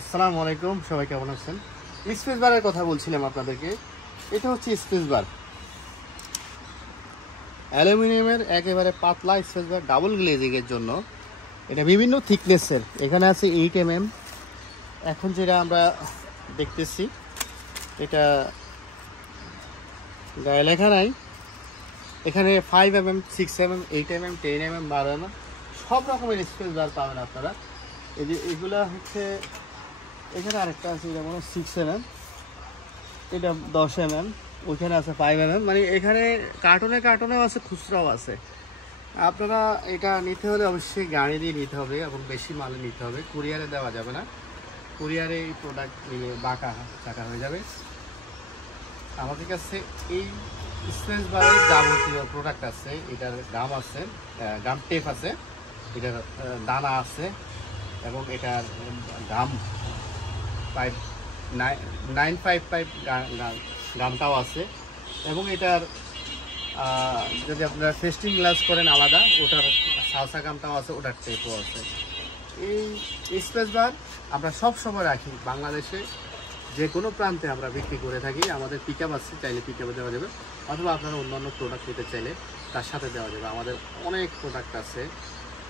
আসসালামু আলাইকুম, সবাই কেমন আছেন? স্পেস বারের কথা বলছিলাম আপনাদেরকে। এটা হচ্ছে স্পেস বার, অ্যালুমিনিয়ামের একেবারে পাতলা স্পেস বার, ডাবল গ্লেজিং এর জন্য। এটা বিভিন্ন থিকনেসের, এখানে আছে 8 mm। এখন যেটা আমরা দেখতেছি এটা গায়ে লেখা নাই, এখানে 5 mm, 6 mm, 8 mm, 10 mm, 12 mm সব রকমের স্পেস বার পাবেন আপনারা। এই যে এগুলা হচ্ছে, এখানে আরেকটা আছে, এটা মনে হয় 6 mm, এটা 10 mm, ওইখানে আছে 5 mm। মানে এখানে কার্টুনে কার্টুনেও আছে, খুচরাও আছে। আপনারা এটা নিতে হলে অবশ্যই গাড়ি দিয়ে নিতে হবে এবং বেশি মালে নিতে হবে, কুরিয়ারে দেওয়া যাবে না। কুরিয়ারে এই প্রোডাক্ট নিলে বাঁকা টাকা হয়ে যাবে। আমাদের কাছে এই স্পেস বারের যাবতীয় প্রোডাক্ট আছে। এটার গাম আছে, গাম টেপ আছে, এটার দানা আছে এবং এটার গাম পাইপ 955 গামটাও আছে এবং এটার যদি আপনারা ফেস্টিং গ্লাস করেন আলাদা, ওটার সালসা গামটাও আছে, ওটার টেপও আছে। এই স্পেস বার আমরা সব সময় রাখি বাংলাদেশে, যে কোনো প্রান্তে আমরা বিক্রি করে থাকি। আমাদের পিক আপ আছে, চাইলে পিক আপে দেওয়া যাবে, অথবা আপনারা অন্যান্য প্রোডাক্ট নিতে চাইলে তার সাথে দেওয়া যাবে। আমাদের অনেক প্রোডাক্ট আছে,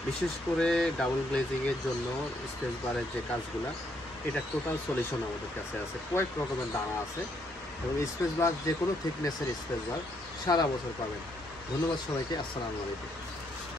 বিশেষ করে ডাবল গ্লেজিংয়ের জন্য স্পেস বারের যে কাজগুলো, এটা টোটাল সলিউশন আমাদের কাছে আছে। কয়েক রকমের দানা আছে এবং স্পেস বার যে কোনো থিকনেসের স্পেস বার সারা বছর পাবেন। ধন্যবাদ সবাইকে। আসসালামু আলাইকুম।